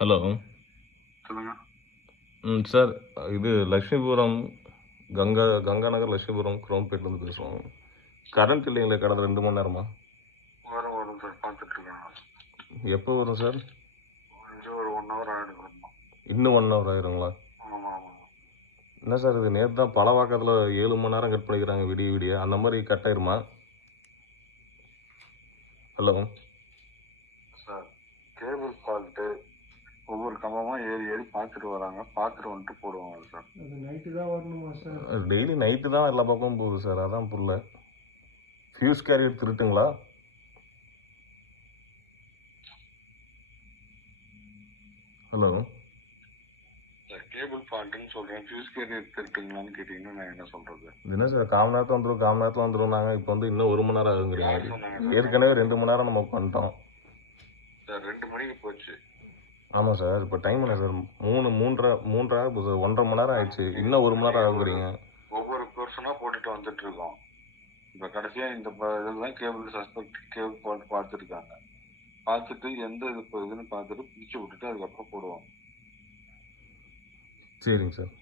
Hello. சொல்லுங்க. Sir, இது லட்சுமிபுரம் கங்கா நகர் லட்சுமிபுரம் குரோம்பேட்லேருந்து பேசுகிறோம். கரண்ட் இல்லைங்களே கடந்த 2 மணி நேரமா. வரும் சார், பார்த்துட்ருக்கேன். எப்போ வரும் சார்? ஒரு 1 ஹவர் ஆகிடும். இன்னும் 1 ஹவர் ஆயிருங்களா? ஆமாம் ஆமாம். என்ன சார் இது, நேற்று தான் பலவாக்கத்தில் 7 மணி நேரம் கட் பண்ணிக்கிறாங்க விடிய விடிய. அந்த மாதிரி கட் ஆயிருமா? ஹலோ சார், கேபிள் ஃபால்ட்டு ஒவ்வொரு கம்பமாக ஏறி ஏறி பார்த்துட்டு வராங்க, பார்த்துட்டு வந்துட்டு போடுவாங்க சார். அது நைட்டு தான் வரணுமா சார்? டெய்லி நைட்டு தான் எல்லா பக்கமும் போகுது சார், அதான் புரியல. ஃபியூஸ் கேரியர் திருட்டுங்களா? ஹலோ சார், கேபிள் ஃபால்ட்டுன்னு சொல்கிறேன், ஃபியூஸ் கேரியர் திருட்டுங்களான்னு கேட்டிங்கன்னா நான் என்ன சொல்கிறது? என்ன சார், காம நேரத்தில் வந்துடும் நாங்கள் இப்போ வந்து இன்னும் 1 மணி நேரம் ஆகுங்கிறீங்க. ஏற்கனவே 2 மணி நேரம் நம்ம பண்ணிட்டோம் சார். 2 மணிக்கு போச்சு. ஆமாம் சார், இப்போ டைம் என்ன சார்? 3:30 ஆகுது சார். 1.5 மணி நேரம் ஆயிடுச்சு, இன்னும் 1 மணி நேரம் ஆகுங்கிறீங்க. ஒவ்வொரு பர்சனாக போட்டுட்டு வந்துட்டு இருக்கோம். இப்போ கடைசியாக இந்த இதெல்லாம் கேபிள் ஃபால்ட் பார்த்துருக்காங்க. பார்த்துட்டு எந்த இது இதுன்னு பார்த்துட்டு பிடிச்சி விட்டுட்டு அதுக்கப்புறம் போடுவாங்க. சரிங்க சார்.